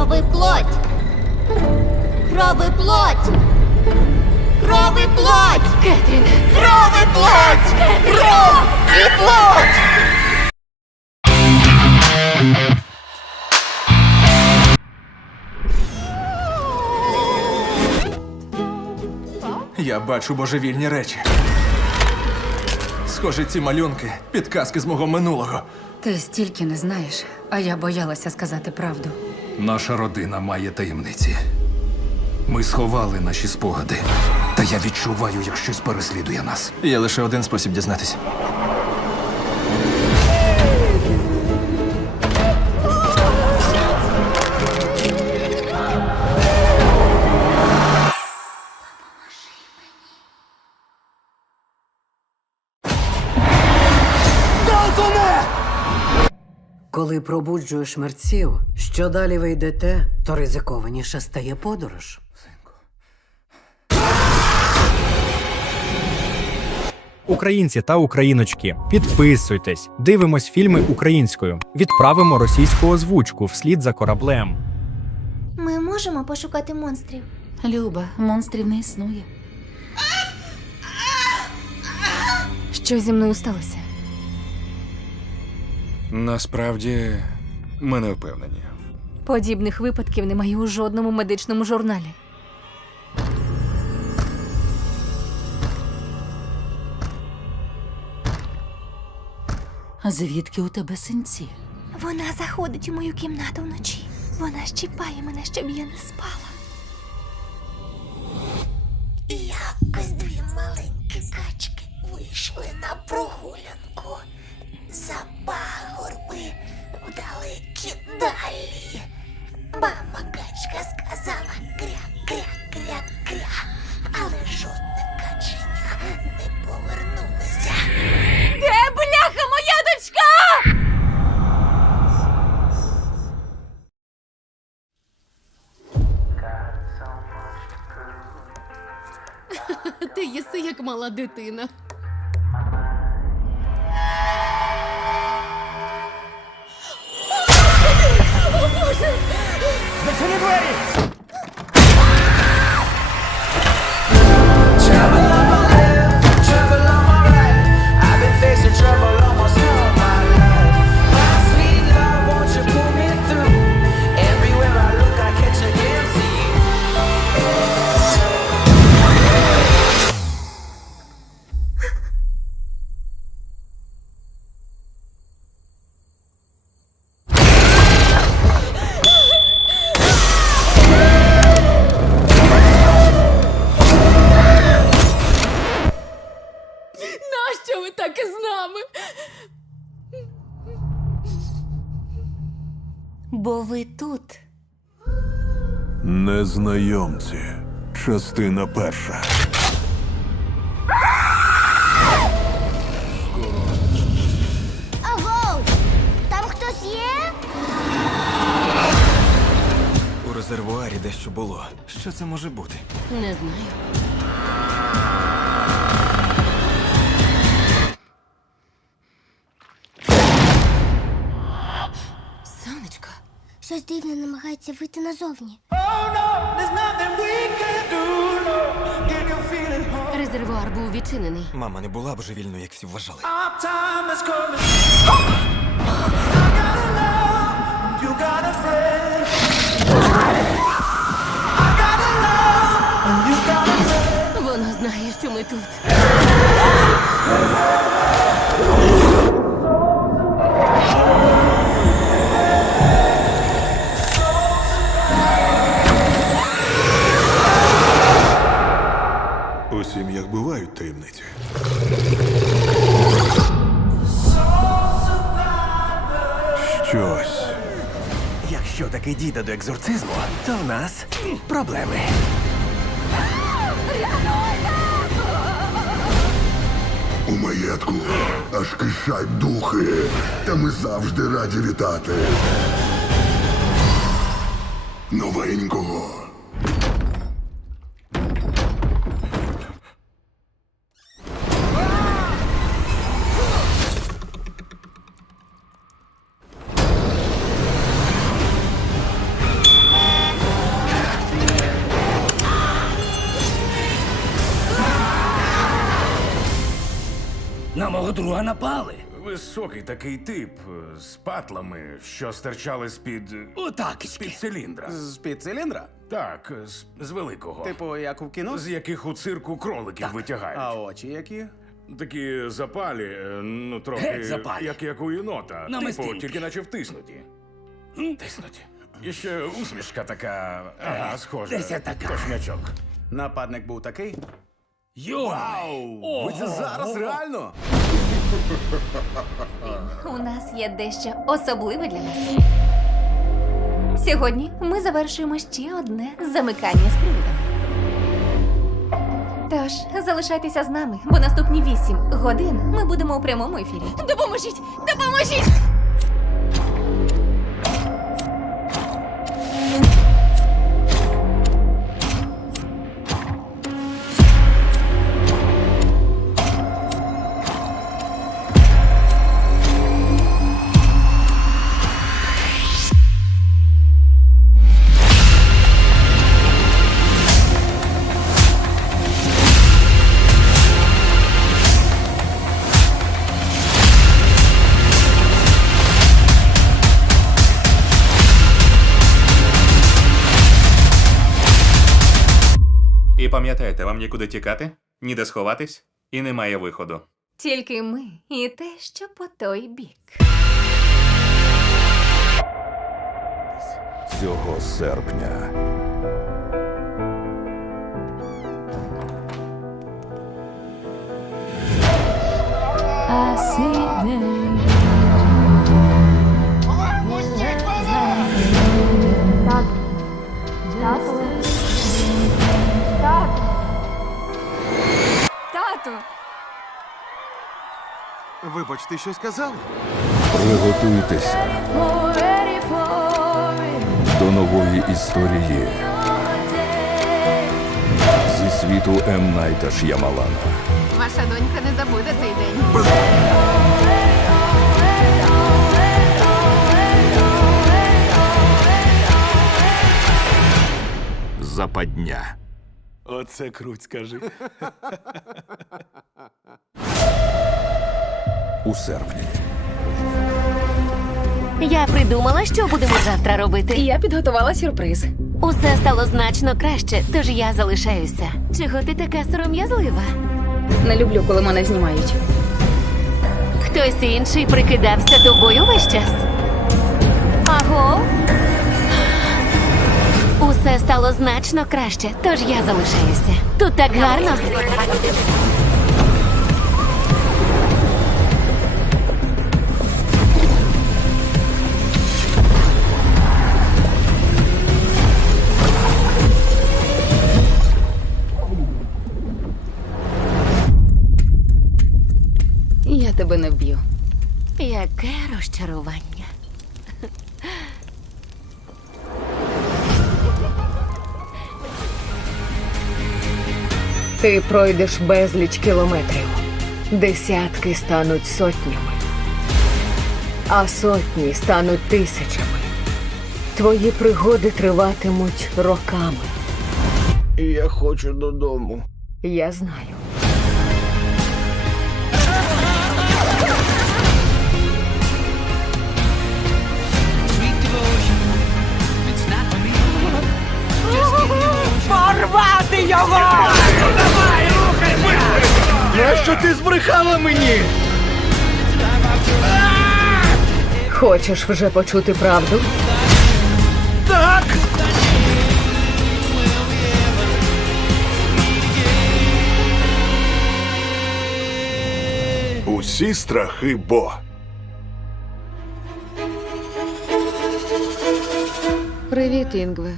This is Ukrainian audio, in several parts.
Крови плоть! Крови плоть! Крови плоть! Кетрін! Крови плоть! Крови плоть! Я бачу божевільні речі. Схоже, ці малюнки підказки з мого минулого. Ти стільки не знаєш, а я боялася сказати правду. Наша родина має таємниці. Ми сховали наші спогади. Та я відчуваю, як щось переслідує нас. Є лише один спосіб дізнатись. Коли пробуджуєш мерців, що далі ви йдете, то ризикованіше стає подорож. Українці та україночки, підписуйтесь, дивимось фільми українською, відправимо російську озвучку вслід за кораблем. Ми можемо пошукати монстрів. Люба, монстрів не існує. Що зі мною сталося? Насправді, ми не впевнені. Подібних випадків немає у жодному медичному журналі. А звідки у тебе синці? Вона заходить у мою кімнату вночі. Вона щіпає мене, щоб я не спала. Якось дві маленькі качки вийшли на прогулянку за пагорби в далекі. Мама качка сказала кря-кря-кря-кря, але жодне каченя не повернулося. Де бляха моя дочка? Ти їси як мала дитина. Бо ви тут. Незнайомці. Частина перша. Агоу! Там хтось є? У резервуарі дещо було. Що це може бути? Не знаю. Щось дивне намагається вийти назовні. Oh? Резервуар був відчинений. Мама не була божевільною, як всі вважали. Our time is coming. I сім'ях бувають таємниці. Щось. Якщо таки дійде до екзорцизму, то в нас проблеми. У маєтку аж кишать духи, та ми завжди раді вітати. Новенького. Напали. Високий такий тип е, з патлами, що стирчали з-під. Отак. з-під циліндра. З-під циліндра? Так, з, з великого. Типу, як у кіно? З яких у цирку кроликів витягають. А очі які? Такі запалі, е, ну трохи Геть запалі. Як, як у єнота. На типу, мистинки. тільки наче втиснуті. Тиснуті. І ще усмішка така, ага, схожа. десь я така. Точнячок. Нападник був такий? Йо! Ви це зараз реально? У нас є дещо особливе для нас. Сьогодні ми завершуємо ще одне замикання з привидами. Тож залишайтеся з нами, бо наступні вісім годин ми будемо у прямому ефірі. Допоможіть! Допоможіть! Пам'ятайте, вам нікуди тікати, ніде сховатись, і немає виходу. Тільки ми і те, що по той бік. Цього серпня. Тату! Вибачте, що сказали? Приготуйтеся до нової історії зі світу М. Найта Ш'ямалана. Ваша донька не забуде цей день. Западня. Оце круть, скажи. У серпні. Я придумала, що будемо завтра робити. Я підготувала сюрприз. Усе стало значно краще, тож я залишаюся. Чого ти така сором'язлива? Не люблю, коли мене знімають. Хтось інший прикидався тобою весь час. Аго? Усе стало значно краще, тож я залишаюся. Тут так гарно. Я тебе не вб'ю. Яке розчарування. Ти пройдеш безліч кілометрів. Десятки стануть сотнями, а сотні стануть тисячами. Твої пригоди триватимуть роками. Я хочу додому. Я знаю. Нащо ти збрехала мені? Хочеш вже почути правду? Так! Усі страхи Бо. Привіт, Інгве.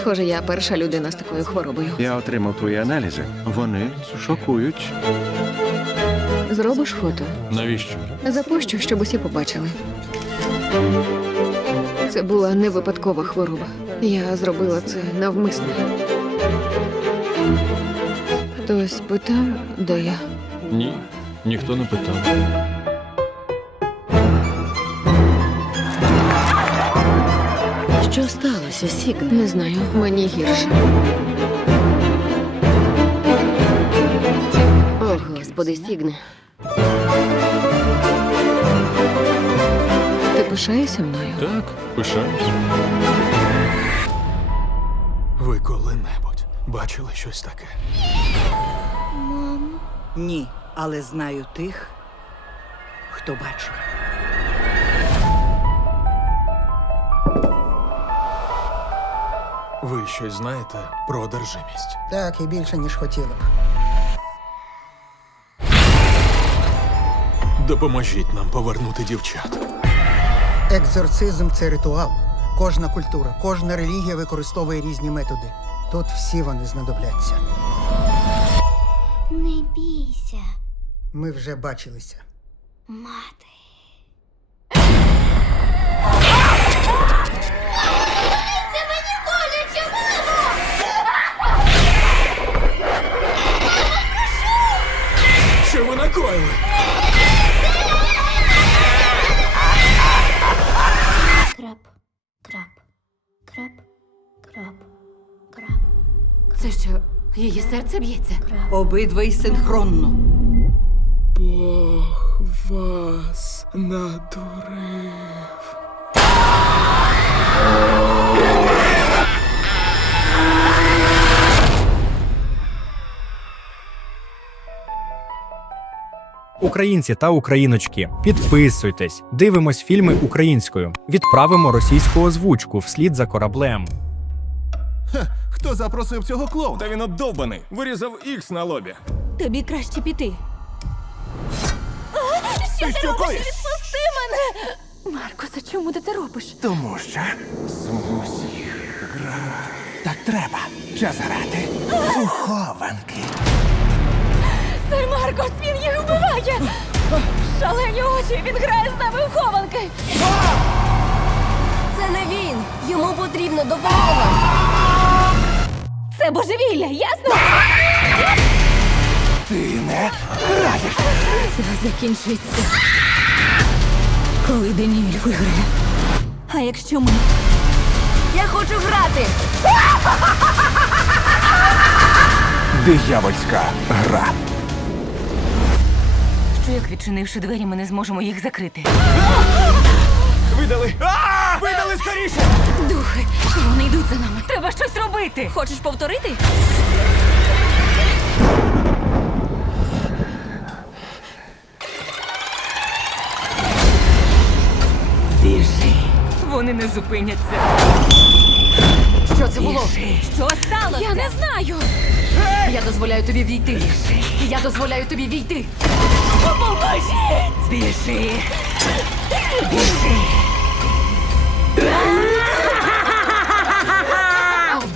Схоже, я перша людина з такою хворобою. Я отримав твої аналізи. Вони шокують. Зробиш фото? Навіщо? Запущу, щоб усі побачили. Це була не випадкова хвороба. Я зробила це навмисно. Хтось питав, де я. Ні, ніхто не питав. Стався сік, не знаю, мені гірше. О, господи, сігне. Ти пишаєшся мною? Так, пишаюся. Ви коли-небудь бачили щось таке? Ні, але знаю тих, хто бачив. Ви щось знаєте про одержимість? Так, і більше, ніж хотіли б. Допоможіть нам повернути дівчат. Екзорцизм це ритуал. Кожна культура, кожна релігія використовує різні методи. Тут всі вони знадобляться. Не бійся, Ми вже бачилися. мати. Це що, її серце б'ється? Обидва й синхронно. Бог вас надурив. Українці та україночки, підписуйтесь, дивимось фільми українською, відправимо російську озвучку вслід за кораблем. Хто запросив цього клоуна? Та він обдовбаний. Вирізав ікс на лобі. Тобі краще піти. Ти що коїш? Відпусти мене! Маркосе, чому ти це робиш? Тому що змусів грати. Так треба. Час грати. У хованки. Це Маркос, він їх вбиває! Шалені очі, він грає з нами в хованки! Це не він! Йому потрібна допомога! Це божевілля, ясно? Ти не граєш. Це закінчиться. Коли Денівіль виграє. А якщо ми? Я хочу грати! Диявольська гра. Що як відчинивши двері, ми не зможемо їх закрити? Видали. А! Видали скоріше! Духи, вони йдуть за нами. Треба щось робити. Хочеш повторити? Біжи. Вони не зупиняться. Що це було? Що сталося? Я не знаю. Я дозволяю тобі війти. Я дозволяю тобі війти. Допоможіть! Біжи. Біжи.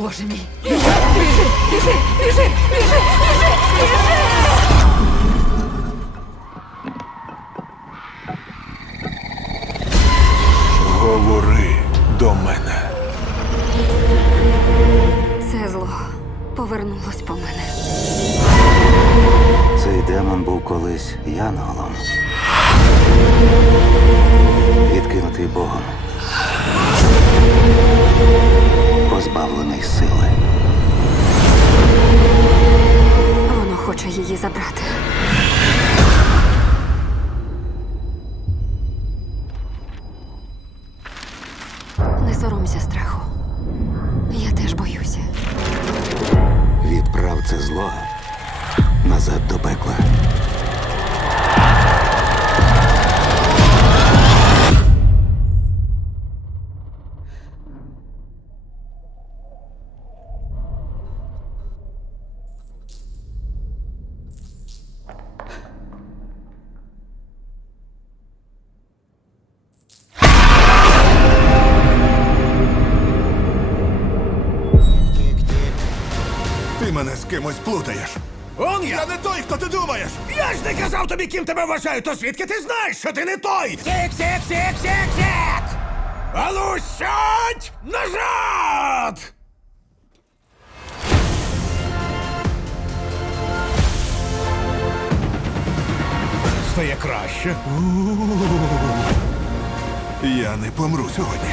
Боже мій. Біжи, біжи, біжи, біжи, біжи. Говори до мене. Це зло повернулось по мене. Цей демон був колись янголом. Відкинутий Богом. Позбавлений сили. Воно хоче її забрати. Не соромся страху. Я теж боюся. Відправ це зло Кимось плутаєш. Он я! Я не той, хто ти думаєш! Я ж не казав тобі, ким тебе вважаю, то звідки ти знаєш, що ти не той? Сік, сік, сік, сік, сік! Алу, сядь назад! Стає краще. Я не помру сьогодні.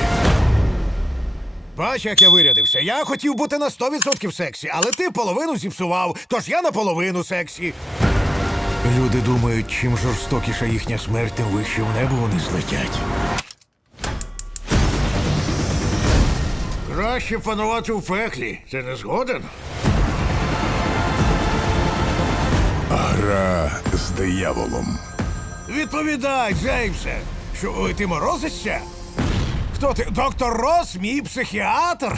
Бач, як я вирядився. Я хотів бути на 100% сексі, але ти половину зіпсував, тож я наполовину сексі. Люди думають, чим жорстокіша їхня смерть, тим вище в небо вони злетять. Краще панувати в пеклі. Ти не згоден? Гра з дияволом. Відповідай, Джеймсе. Що ой, ти морозишся? Хто ти? Доктор Рос, мій психіатр?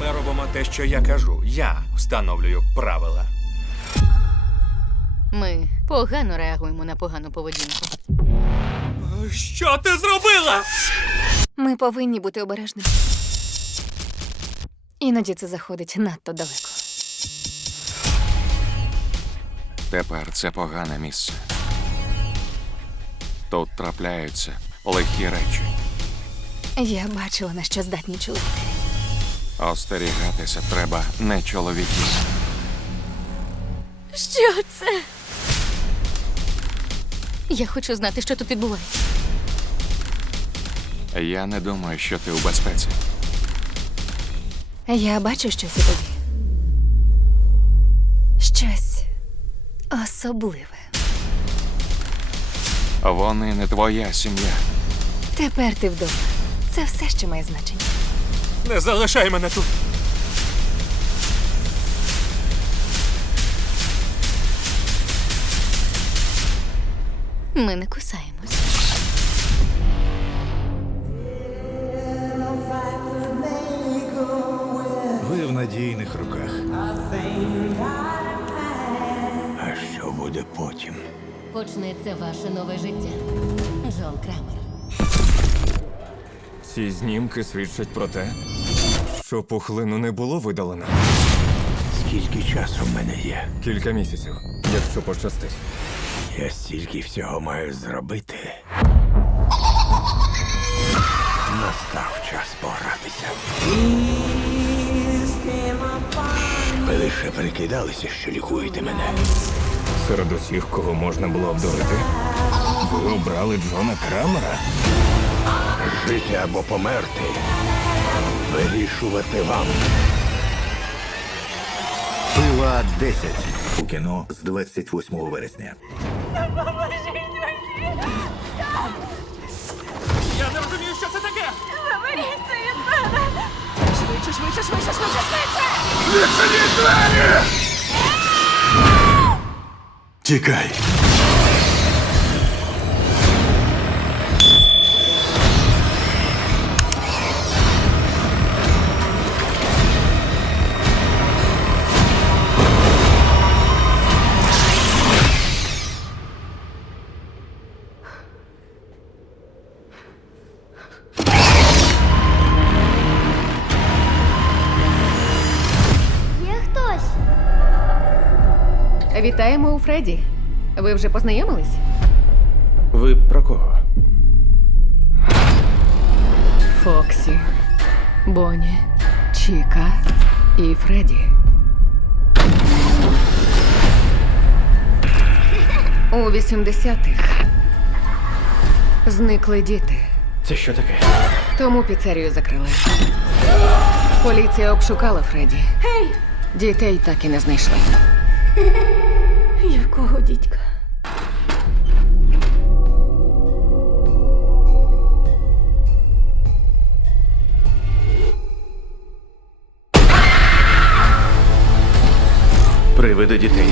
Ми робимо те, що я кажу. Я встановлюю правила. Ми погано реагуємо на погану поведінку. Що ти зробила? Ми повинні бути обережними. Іноді це заходить надто далеко. Тепер це погане місце. Тут трапляються лихі речі. Я бачила, на що здатні чоловіки. Остерігатися треба не чоловіків. Що це? Я хочу знати, що тут відбувається. Я не думаю, що ти у безпеці. Я бачу щось у тобі. Щось особливе. Вони не твоя сім'я. Тепер ти вдома. Це все, що має значення. Не залишай мене тут. Ми не кусаємось. Ви в надійних руках. А що буде потім? Почнеться ваше нове життя. Джон Крамер. Ці знімки свідчать про те, що пухлину не було видалено. Скільки часу в мене є? Кілька місяців, якщо пощастить. Я стільки всього маю зробити. Настав час погратися. Ви лише прикидалися, що лікуєте мене. Серед усіх, кого можна було обдурити, ви обрали Джона Крамера. Жити або померти. Вирішувати вам. Пила 10 у кіно з 28 вересня. Я не розумію, що це таке! Швидше, швидше, швидше, швидше, швидше! Вісеніть двері! Тікай! Вітаємо у Фредді. Ви вже познайомились? Ви про кого? Фоксі, Бонні, Чіка і Фредді. У 80-х зникли діти, Це що таке? тому піцерію закрили. Поліція обшукала Фредді. Гей! Дітей так і не знайшли. Якого дідька? Привиди дітей.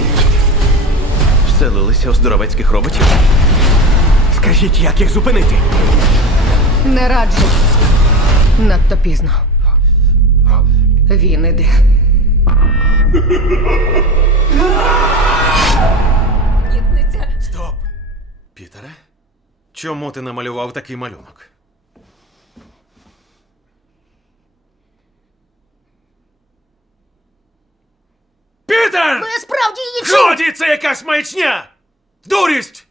Вселилися у здоровецьких роботів. Скажіть, як їх зупинити? Не раджу. Надто пізно. Він іде. Пітере? Чому ти намалював такий малюнок? Пітер! Ми справді її Жоді, це якась маячня! Дурість!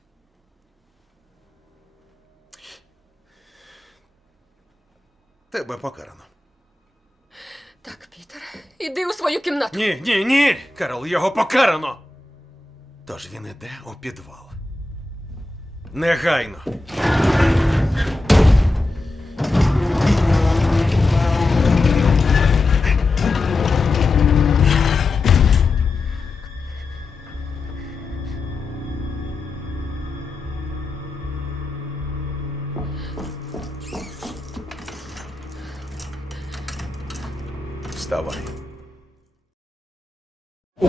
Тебе покарано. Так, Пітер, іди у свою кімнату. Ні, ні, ні! Карл, його покарано! Тож він іде у підвал. Негайно.